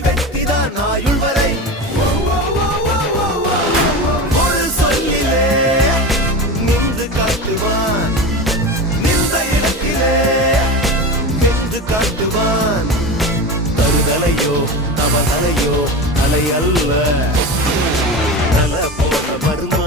வெற்றிதான் ஆயுள் வரை ஒரு சொல்லிலே நின்று காட்டுவான் நின்ற இடத்திலே நின்று காட்டுவான் தருதலையோ தவதலையோ அலை அல்ல தல போல வருமா